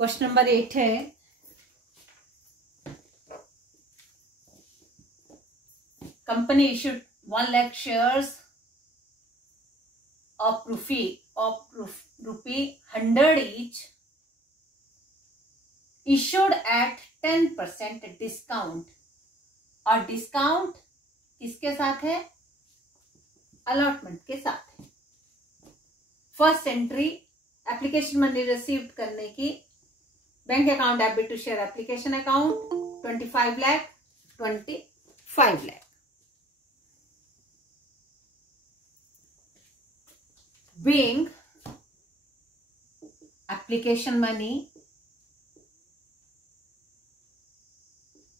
Question number 8 है, company issued 1 lakh shares of rupee 100 each, issued at 10% discount, और discount किसके साथ है? अलॉटमेंट के साथ है। First entry application money received करने की, bank account debit to share application account 25 lakh 25 lakh. Being application money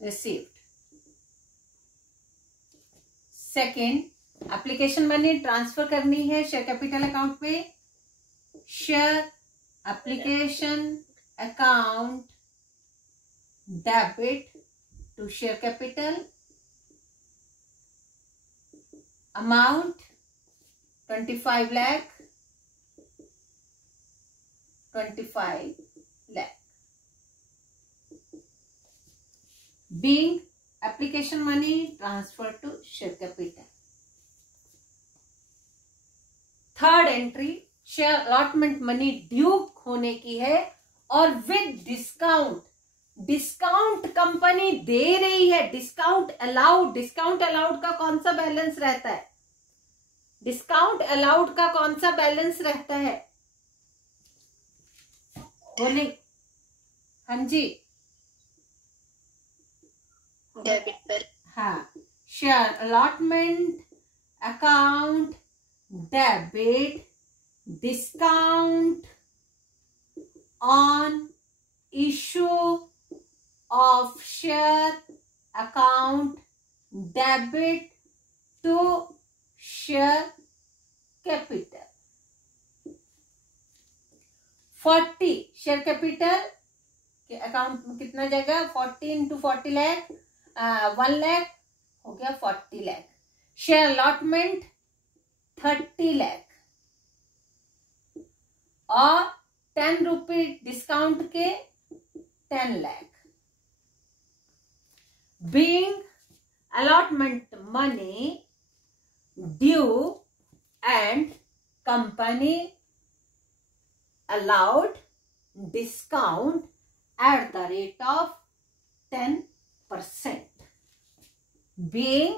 received. Second, application money transfer करनी है शेयर कैपिटल अकाउंट पे, share application account debit to share capital, amount 25 lakh 25 lakh. Being application money transferred to share capital. Third entry share allotment money due होने की है और with discount, discount company दे रही है, discount allowed, discount allowed का कौन सा बैलेंस रहता है? डिस्काउंट अलाउड का कौन सा बैलेंस रहता है? बोले हाँ जी, डेबिट पर। हाँ, share allotment account debit discount on issue of share account debit to share capital. 40 share capital के अकाउंट में कितना जाएगा? 40 इंटू 40 लाख 1 लाख हो गया 40 लाख। शेयर अलॉटमेंट 30 लाख और 10 रुपए डिस्काउंट के 10 lakh. Being allotment money due and company allowed discount at the rate of 10%. Being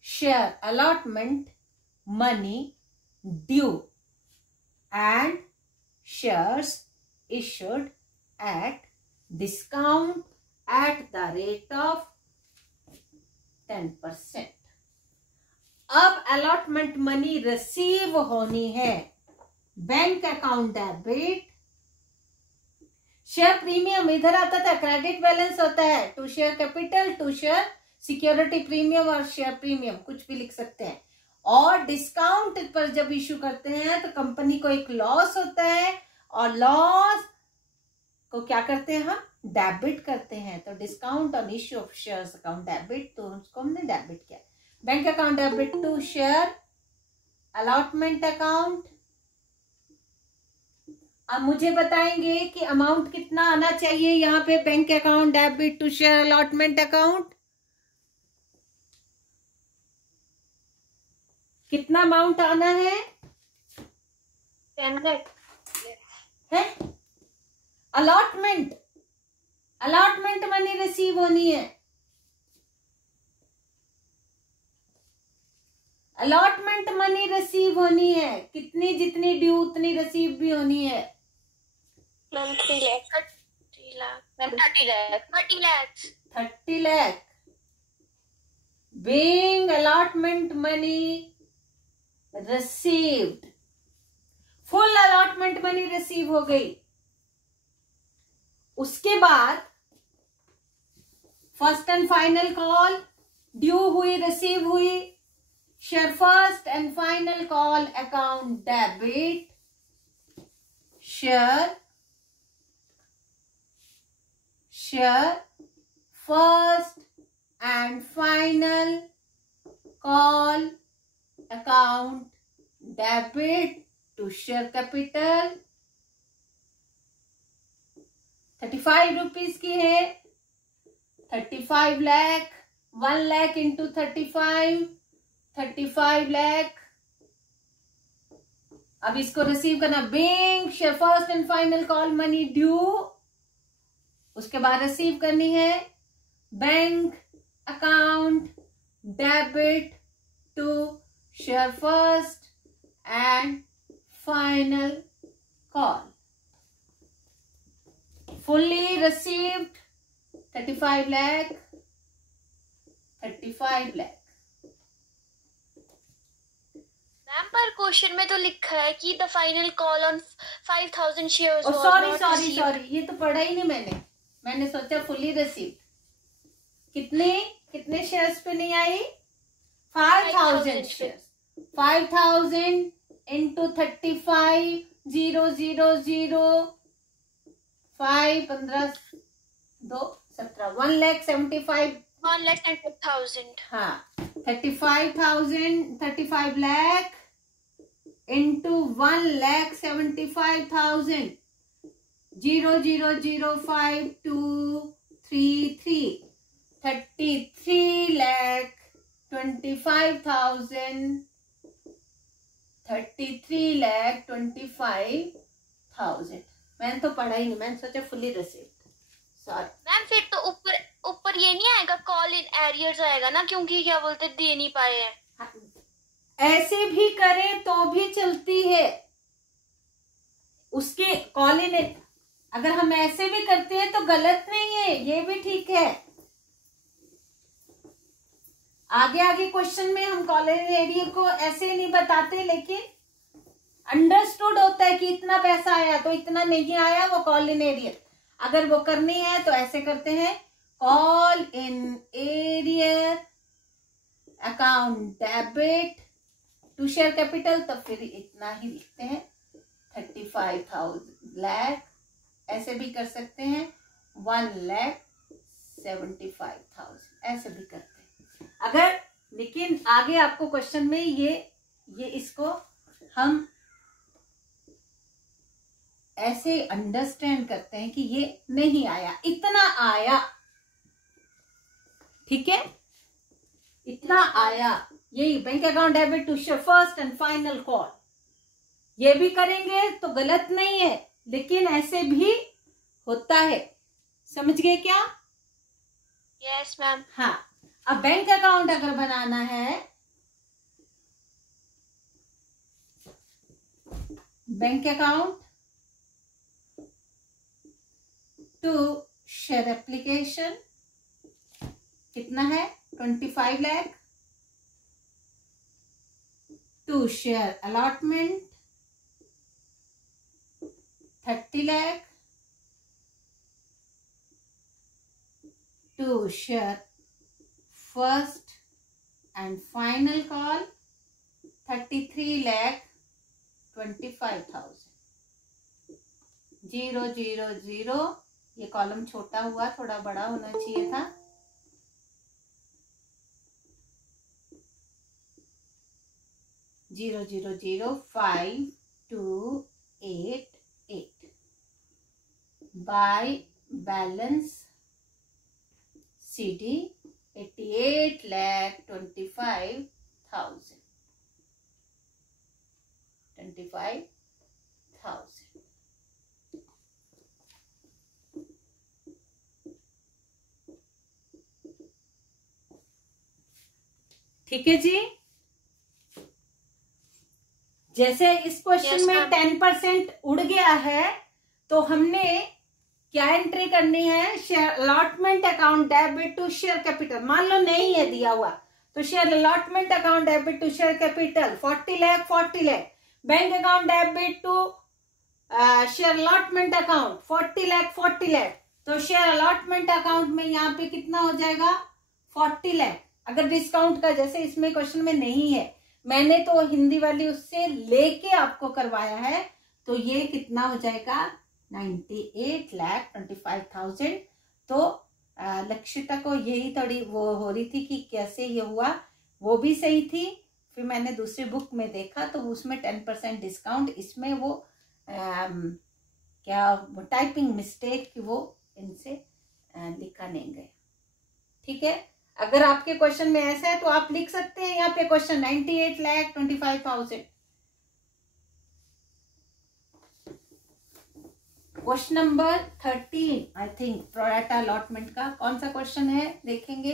share allotment money due and shares issued at discount at the rate of 10%. अब allotment money receive होनी है, bank account debit, share premium इधर आता था, credit balance होता है to share capital, to share security premium और share premium कुछ भी लिख सकते हैं। और डिस्काउंट पर जब इश्यू करते हैं तो कंपनी को एक लॉस होता है और लॉस को क्या करते हैं? हम डेबिट करते हैं। तो discount on issue of shares account debit, तो उसको हमने डेबिट किया। Bank account debit to share allotment account. अब मुझे बताएंगे कि अमाउंट कितना आना चाहिए यहाँ पे bank account debit to share allotment account, कितना अमाउंट आना है? 10 लाख है अलॉटमेंट, अलॉटमेंट मनी रिसीव होनी है, अलॉटमेंट मनी रिसीव होनी है। कितनी? जितनी ड्यू उतनी रिसीव भी होनी है। 30 lakh being allotment money received, full allotment money receive हो गई। उसके बाद first and final call due हुई, रिसीव हुई, share first and final call account debit, share first and final call account debit to share capital, 35 rupees की है, 35 lakh, 1 lakh into 35 lakh. अब इसको रिसीव करना, bank share first and final call money due, उसके बाद receive करनी है bank account debit to share first and final call, fully received 35 lakh, 35 lakh। Ma'am पर क्वेश्चन में तो लिखा है कि the final call on 5000 shares. Sorry, ये तो पढ़ा ही नहीं मैंने सोचा फुल्ली रिसीव्ड। कितने शेयर्स पे नहीं आई? 5000 शेयर्स। 5000 इंटू 35, 000 5 15 2 17 1,75,000। 1,75,000। हाँ, 35 लाख इंटू 1,75,000, 0,005,233, 33,25,000, 33,25,000। मैंने तो पढ़ा ही नहीं, मैंने सोचा फुल्ली रिसीव्ड। सॉरी मैम, फिर तो ऊपर ये नहीं आएगा, कॉल इन एरियर्स आएगा ना, क्योंकि क्या बोलते दे नहीं पाए हैं। हाँ, ऐसे भी करें तो भी चलती है, उसके कॉल इन, अगर हम ऐसे भी करते हैं तो गलत नहीं है, ये भी ठीक है। आगे क्वेश्चन में हम कॉल इन एरियर को ऐसे नहीं बताते, लेकिन अंडरस्टूड होता है कि इतना पैसा आया तो इतना नहीं आया, वो कॉल इन एरियर। अगर वो करनी है तो ऐसे करते हैं, call in arrear account debit to share capital, तो फिर इतना ही लिखते हैं 35,000 लाख। ऐसे भी कर सकते हैं 1,75,000, ऐसे भी करते हैं अगर। लेकिन आगे आपको क्वेश्चन में ये इसको हम ऐसे अंडरस्टैंड करते हैं कि ये नहीं आया, इतना आया, ठीक है, इतना आया। यही bank account debit to share first and final call, ये भी करेंगे तो गलत नहीं है, लेकिन ऐसे भी होता है। समझ गए क्या? Yes ma'am. हाँ, अब बैंक अकाउंट अगर बनाना है, bank account to share application कितना है? 25 lakh. To share allotment 30 lakh. To share first and final call 33,25,000। 0,0,0, ये कॉलम छोटा हुआ, थोड़ा बड़ा होना चाहिए था। 0,005,288 बाय बैलेंस CD 88,25,000। 25,000। ठीक है जी। जैसे इस क्वेश्चन में 10% उड़ गया है, तो हमने क्या एंट्री करनी है? Share allotment account debit to share capital. मान लो नहीं है दिया हुआ, तो share allotment account debit to share capital 40 lakh 40 lakh. Bank account debit to share allotment account 40 lakh 40 lakh. तो शेयर अलॉटमेंट अकाउंट में यहाँ पे कितना हो जाएगा? 40 लाख। अगर डिस्काउंट का, जैसे इसमें क्वेश्चन में नहीं है, मैंने तो हिंदी वाली उससे लेके आपको करवाया है, तो ये कितना हो जाएगा? 98,25,000। तो लक्षिता को यही थोड़ी वो हो रही थी कि कैसे ये हुआ, वो भी सही थी। फिर मैंने दूसरी बुक में देखा तो उसमें 10% डिस्काउंट, इसमें वो क्या टाइपिंग मिस्टेक, वो इनसे लिखा नहीं गया। ठीक है, अगर आपके क्वेश्चन में ऐसा है तो आप लिख सकते हैं यहाँ पे question 98,25,000। Question number 13 I think pro rata allotment का कौन सा क्वेश्चन है देखेंगे।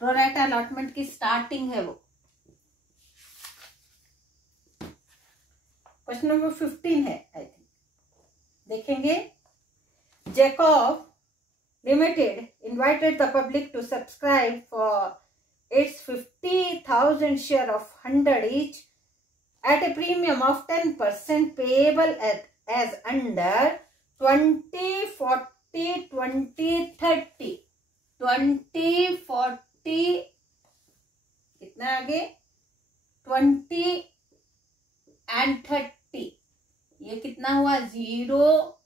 प्रोरेटा अलॉटमेंट की स्टार्टिंग है वो। क्वेश्चन नंबर 15 है आई थिंक, देखेंगे। Jacob limited invited the public to subscribe for its 50,000 share of 100 each at a premium of 10% payable as under 20, 40, 20, 30, 20, 40, कितना आगे 20 and 30, ये कितना हुआ 0,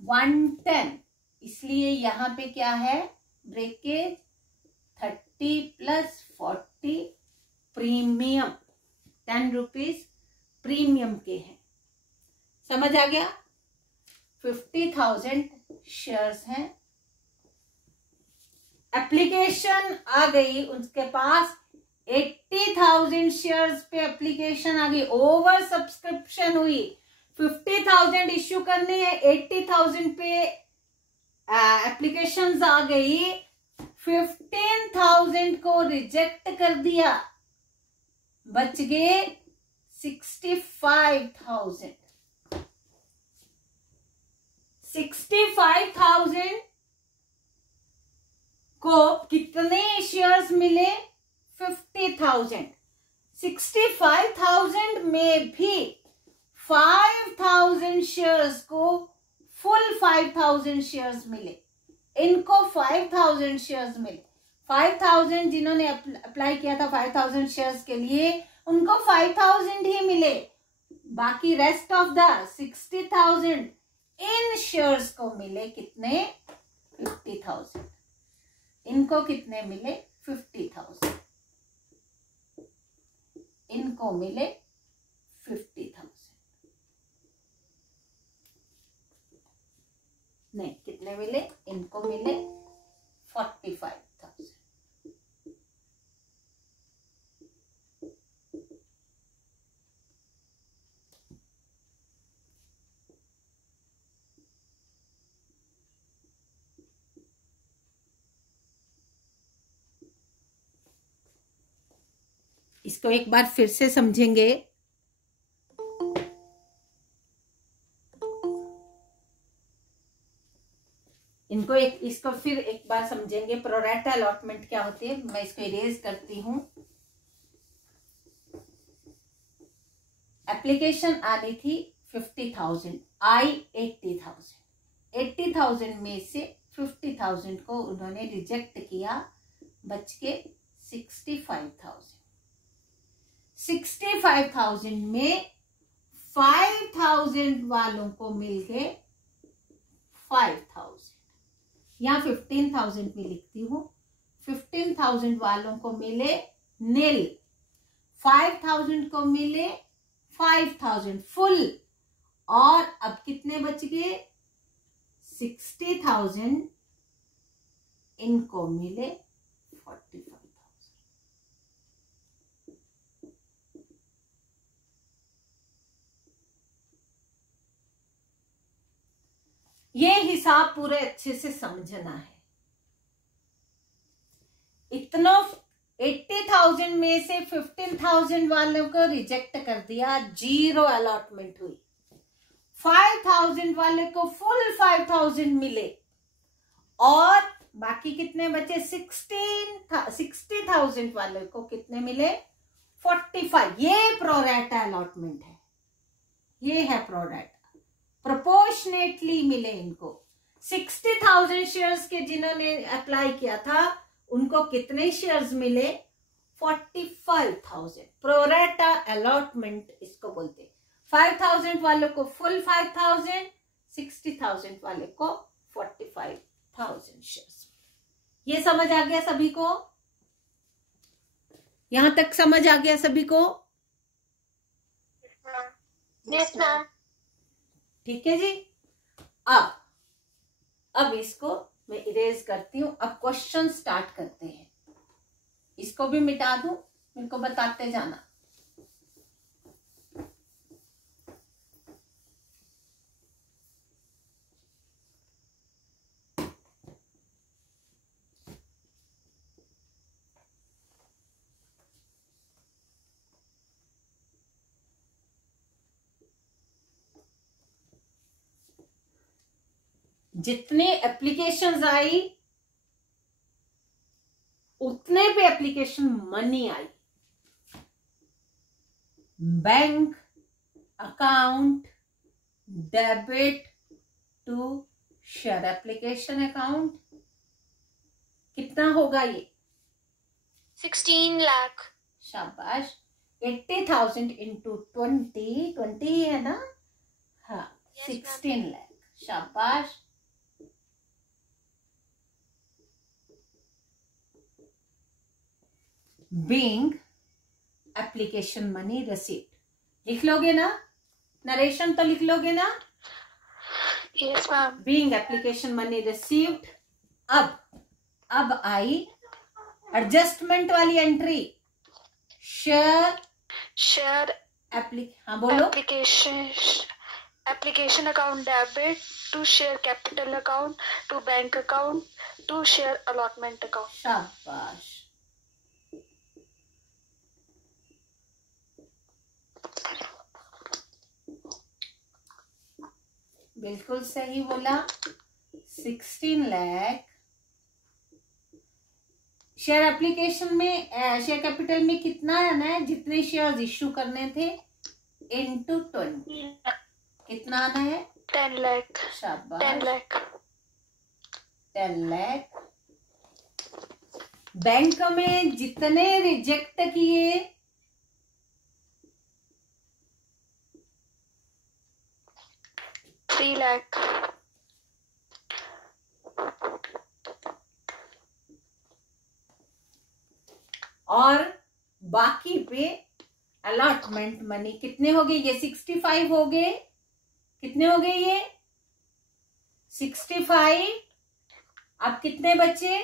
1, 10, इसलिए यहाँ पे क्या है breakage 30 plus 40 premium 10 rupees premium के हैं। समझ आ गया। 50,000 शेयर्स हैं, एप्लीकेशन आ गई उनके पास 80,000 शेयर्स पे एप्लीकेशन आ गई, ओवर सब्सक्रिप्शन हुई। 50,000 इश्यू करने हैं, 80,000 पे एप्लीकेशंस आ गई, 15,000 को रिजेक्ट कर दिया, बच गए 65,000। 65,000 को कितने शेयर्स मिले 50,000। 65,000 में भी 5,000 शेयर्स को फुल 5,000 शेयर्स मिले, इनको 5,000 शेयर्स मिले। 5,000 जिन्होंने अप्लाई किया था 5,000 शेयर्स के लिए उनको 5,000 ही मिले, बाकी rest of the 60,000 in shares को मिले कितने 50,000। इनको कितने मिले 50,000, इनको मिले 50,000, नहीं कितने मिले, इनको मिले 45,000। इसको एक बार फिर से समझेंगे। इसको फिर एक बार समझेंगे। प्रोरेटा अलॉटमेंट क्या होती है, मैं इसको इरेज करती हूं। एप्लीकेशन आनी थी 50,000, आई 80,000। 80,000 में से 50,000 को उन्होंने रिजेक्ट किया, बच के 65,000। 65,000 में 5,000 वालों को मिल गए 5,000, यहाँ 15,000 में लिखती हूँ। 15,000 वालों को मिले नील, 5,000 को मिले 5,000 फुल, और अब कितने बच गए 60,000, इनको मिले 45,000। ये हिसाब पूरे अच्छे से समझना है। इतना 80,000 में से 15,000 वालों को रिजेक्ट कर दिया, 0 अलॉटमेंट हुई। 5,000 वाले को फुल 5,000 मिले, और बाकी कितने बचे 60,000 वाले को कितने मिले 45। ये प्रोरेटा अलॉटमेंट है, ये है प्रोरेटा, प्रोपोर्शनेटली मिले इनको। 60,000 शेयर्स के जिन्होंने अप्लाई किया था उनको कितने शेयर्स मिले 45,000। प्रोरेटा अलॉटमेंट इसको बोलते हैं। 5,000 वालों को फुल 5,000, 60,000 वाले को 45,000 शेयर्स। ये समझ आ गया सभी को? यहां तक समझ आ गया सभी को? Yes ma'am. ठीक है जी। अब इसको मैं इरेज करती हूँ। अब क्वेश्चन स्टार्ट करते हैं। इसको भी मिटा दूं, मेरे को बताते जाना। जितने एप्लीकेशंस आई उतने पे एप्लीकेशन मनी आई। Bank account debit to share application account कितना होगा ये? 16 लाख। शाबाश। 80,000 इंटू 20 है ना? हाँ, 16 लाख। शाबाश। बीइंग एप्लीकेशन मनी रिसीव्ड लिख लोगे ना? नरेशन तो लिख लोगे ना? Yes ma'am. Being application money received. अब आई एडजस्टमेंट वाली एंट्री। शेयर हाँ बोलो। Application account debit to share capital account to bank account to share allotment account. शाबाश। बिल्कुल सही बोला। 16 लाख शेयर एप्लीकेशन में, शेयर कैपिटल में कितना आना है? जितने शेयर इश्यू करने थे इनटू 20 कितना आना है? 10 लाख। शाबाश। 10 लाख। 10 लाख। बैंक में जितने रिजेक्ट किए 3 लाख। और बाकी पे अलॉटमेंट मनी कितने हो गए? ये 65 हो गए। कितने हो गए ये? 65। अब कितने बचे?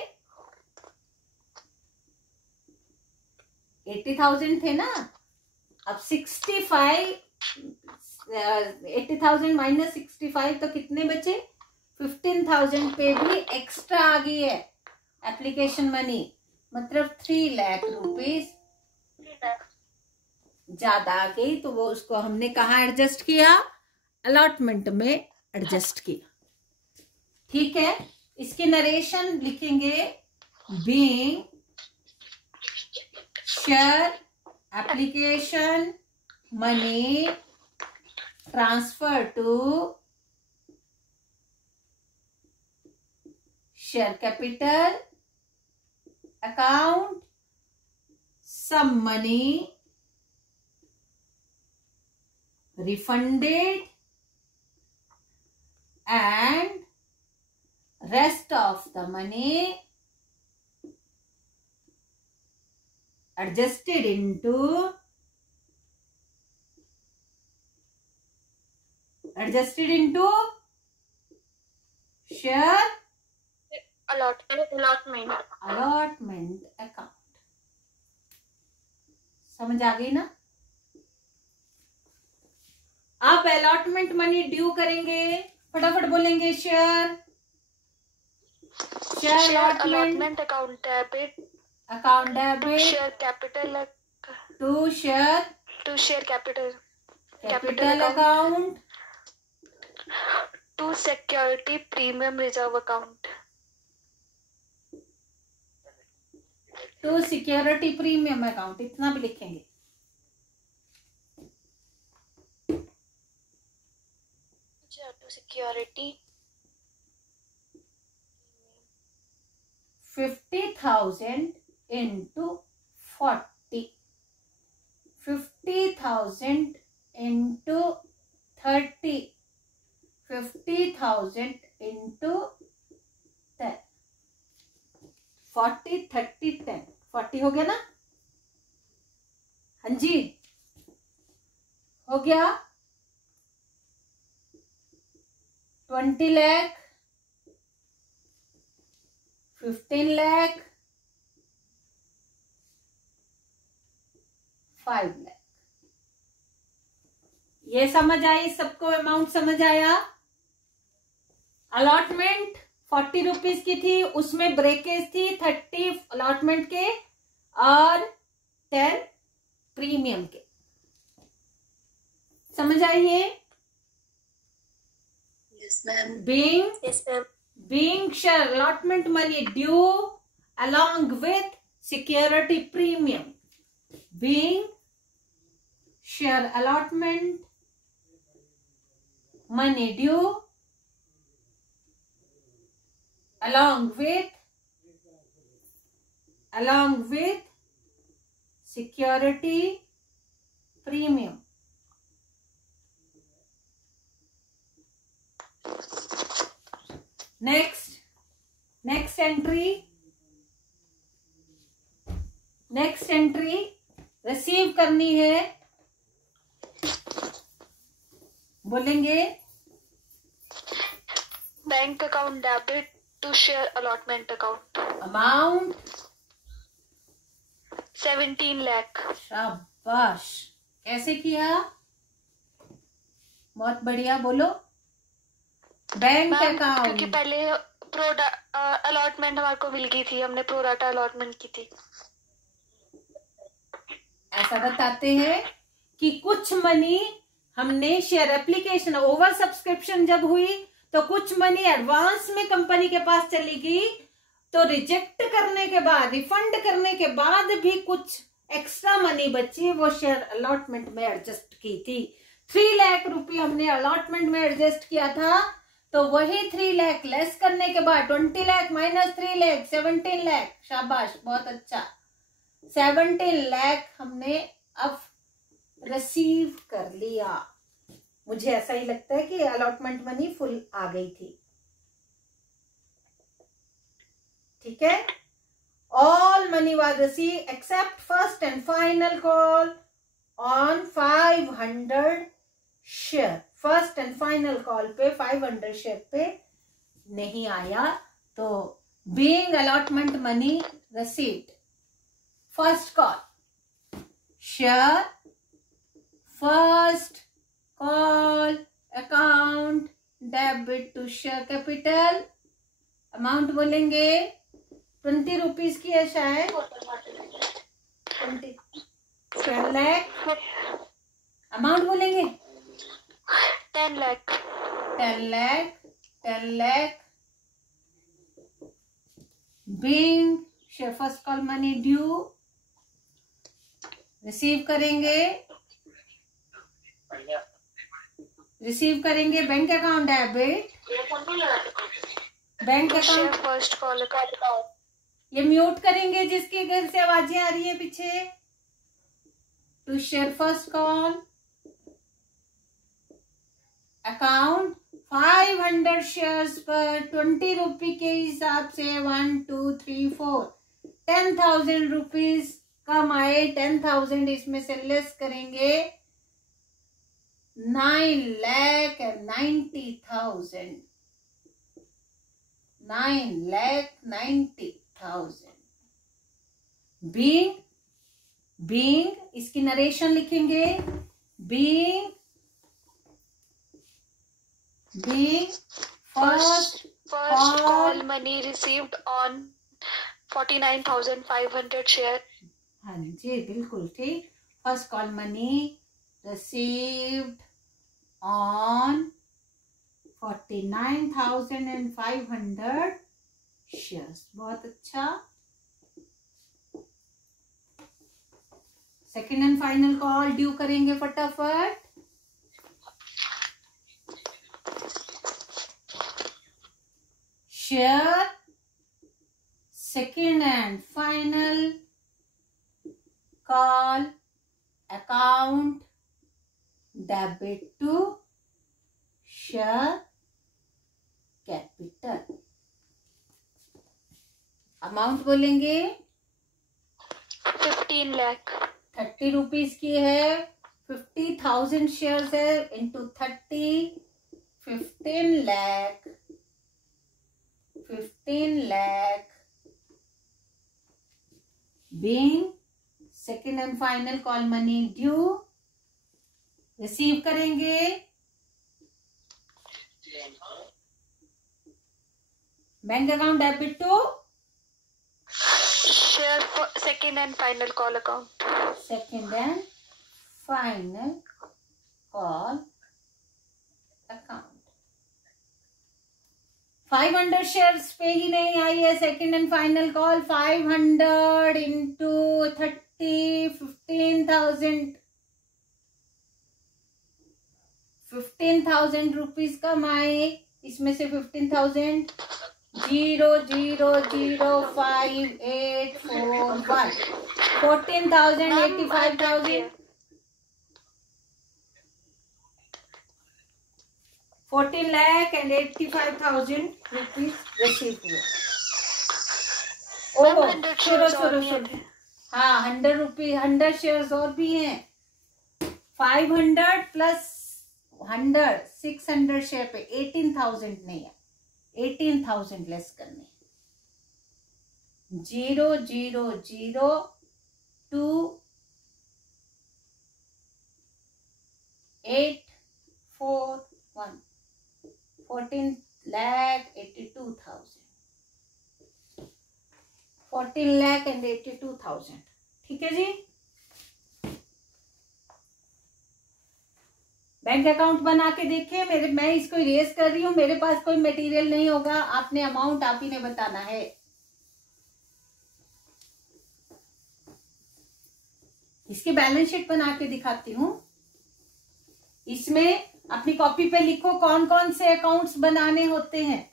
80,000 थे ना? अब 65 80,000 माइनस 65 तो कितने बचे? 15,000 पे भी एक्स्ट्रा आ गई है एप्लीकेशन मनी, मतलब 3 लाख रुपीज ज्यादा आ गई। तो वो उसको हमने कहाँ एडजस्ट किया? अलॉटमेंट में एडजस्ट किया। ठीक है। इसके नरेशन लिखेंगे। Being share application money transfer to share capital account, some money refunded and rest of the money adjusted into share allotment account. समझ आ गई ना? आप अलॉटमेंट मनी ड्यू करेंगे, फटाफट बोलेंगे। Share allotment account debit share capital to share capital account to security premium reserve account to security premium account. इतना भी लिखेंगे। To security 50,000 into 40, 50,000 into 30, 50,000 into 10, 40 30 10 40 हो गया ना? हाँ जी, हो गया। 20 lakh, 15 lakh, 5 lakh। ये समझ आई सबको? अमाउंट समझ आया? अलॉटमेंट 40 रुपीज की थी, उसमें ब्रेकेज थी 30 अलॉटमेंट के और 10 प्रीमियम के। समझ आई ये? Yes, ma'am. Yes, ma'am. Being share allotment money due along with security premium. Being share allotment money due along with security premium. Next entry receive करनी है, बोलेंगे bank account debit to share allotment account. Amount 17 lakh. शाबाश, कैसे किया? बहुत बढ़िया, बोलो। Bank account, क्योंकि पहले अलॉटमेंट हमारे को मिल गई थी, हमने प्रोराटा अलॉटमेंट की थी। ऐसा बताते हैं कि कुछ मनी हमने शेयर एप्लीकेशन ओवर सब्सक्रिप्शन जब हुई तो कुछ मनी एडवांस में कंपनी के पास चली गई, तो रिजेक्ट करने के बाद, रिफंड करने के बाद भी कुछ एक्स्ट्रा मनी बची, वो शेयर अलॉटमेंट में एडजस्ट की थी। 3 लाख रुपए हमने अलॉटमेंट में एडजस्ट किया था, तो वही 3 लाख लेस करने के बाद 20 लाख माइनस 3 लाख 17 लाख। शाबाश, बहुत अच्छा। 17 लाख हमने अब रिसीव कर लिया। मुझे ऐसा ही लगता है कि अलॉटमेंट मनी फुल आ गई थी। ठीक है। All money was receive except first and final call on 500 share. First and final call पे 500 शेयर पे नहीं आया, तो being allotment money received first call share first call account debit to share capital. Amount बोलेंगे 20 rupees की है शायद, 10 lakh. Amount बोलेंगे 10 lakh. 10 lakh, 10 lakh. Being share first call money due, receive करेंगे bank account debit, bank account first call account. ये mute करेंगे जिसके घर से आवाजें आ रही है पीछे। To share first call account 500 shares पर 20 रुपये के हिसाब से 1 2 3 4 10,000 रुपीज कम आए। 10,000 इसमें से लेस करेंगे 9,90,000। 9,90,000। बीइंग इसकी नरेशन लिखेंगे। Being first call money received on 49,500 share. हाँ जी, बिल्कुल ठीक। First call money received on 49,500 shares. बहुत अच्छा। Second and final call due करेंगे फटाफट। Share second and final call account debit to share capital. Amount बोलेंगे 15 लाख। 30 रुपीज की है, 50,000 शेयर्स है, into 30 15 lakh being second and final call money due, receive करेंगे bank account debit to share for second and final call account. second and final call account. 500 shares पे ही नहीं आई है second and final call. 500 into 30 15,000 rupees कमाए. इसमें से 15,000 0.005,841 14,000 85,000 14,85,000 rupees receive हुए. ओह छोड़ो. हाँ 100 रुपीज 100 शेयर्स और भी हैं. 500 प्लस 100 600 शेयर पे 18,000 नहीं है. 18,000 लेस करने. 0.002,841 14,82,000 14,82,000. ठीक है जी. बैंक अकाउंट बना के देखिए. मैं इसको इरेज कर रही हूँ. मेरे पास कोई मटेरियल नहीं होगा. आपने अमाउंट आप ही ने बताना है. इसकी बैलेंस शीट बना के दिखाती हूँ. इसमें अपनी कॉपी पे लिखो कौन कौन से अकाउंट्स बनाने होते हैं.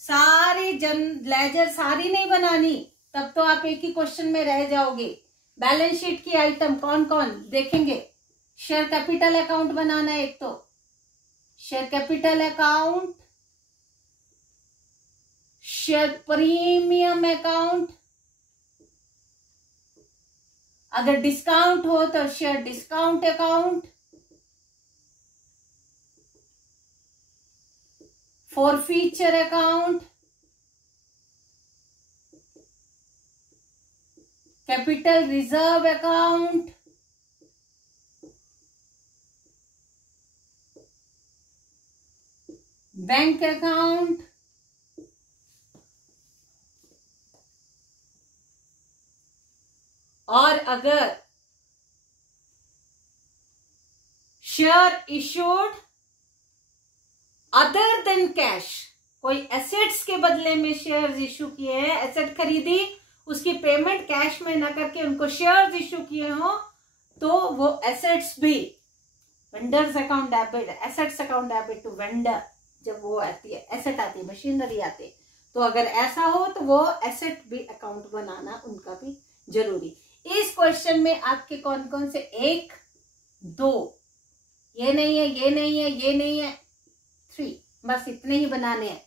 सारी लेजर सारी नहीं बनानी, तब तो आप एक ही क्वेश्चन में रह जाओगे. बैलेंस शीट की आइटम कौन कौन देखेंगे. शेयर कैपिटल अकाउंट बनाना है. एक तो share capital account, share premium account, अगर डिस्काउंट हो तो share discount account, forfeiture account, capital reserve account, bank account, और अगर share issued other than cash, कोई एसेट्स के बदले में शेयर्स इशू किए हैं, एसेट खरीदी, उसकी पेमेंट कैश में ना करके उनको शेयर्स इशू किए हो, तो वो एसेट्स भी vendors account debit, assets account debit to vendor. जब वो आती है एसेट आती है, मशीनरी आती है, तो अगर ऐसा हो तो वो एसेट भी अकाउंट बनाना उनका भी जरूरी. इस क्वेश्चन में आपके कौन कौन से 1 2 ये नहीं है, ये नहीं है, ये नहीं है, 3 बस इतने ही बनाने हैं.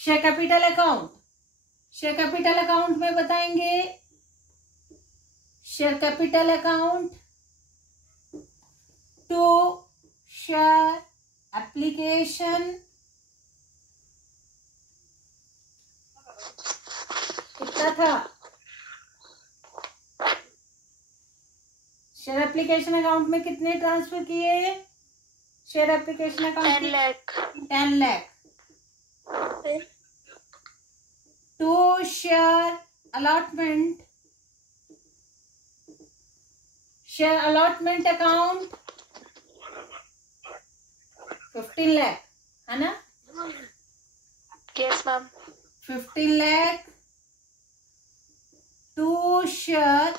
Share capital account, share capital account में बताएंगे share capital account to share application. कितना था शेयर एप्लीकेशन अकाउंट में, कितने ट्रांसफर किए share application account? 10 lakh. 10 lakh. To share allotment, share allotment account 15 lakh है ना? Yes ma'am. 15 lakh to share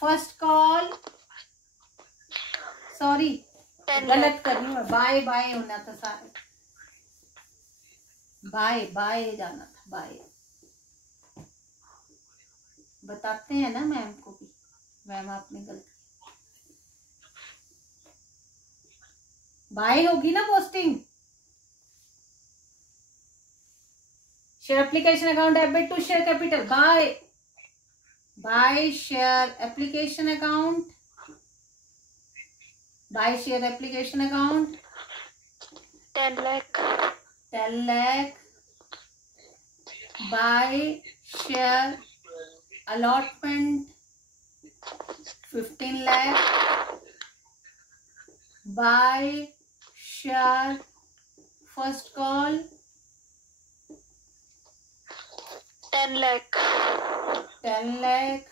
first call, sorry गलत कर रही हूँ, बाय बाय होना था सारे, बाय बाय जाना था, बाय बताते हैं ना मैम को भी, मैम आपने गलती, बाय होगी ना posting. Share application account debit to share capital, by share application account, by share application account 10 lakh. 10 lakh. Buy share allotment 15 lakh. Buy share first call 10 lakh. 10 lakh.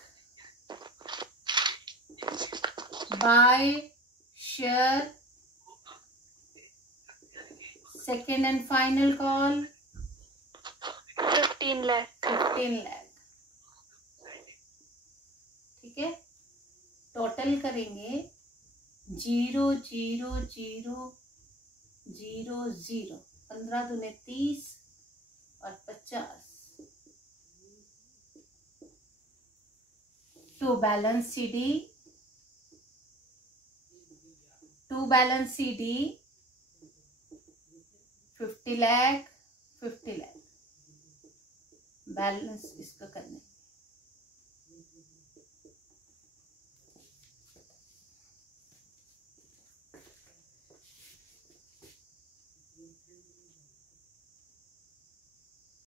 Buy share second and final call 15 lakh. 15 lakh. ठीक है, total करेंगे 0 0 0 0 0, 15 दूने 30 और 50. To balance CD, to balance CD 50 lakh 50 lakh. Balance इसका करना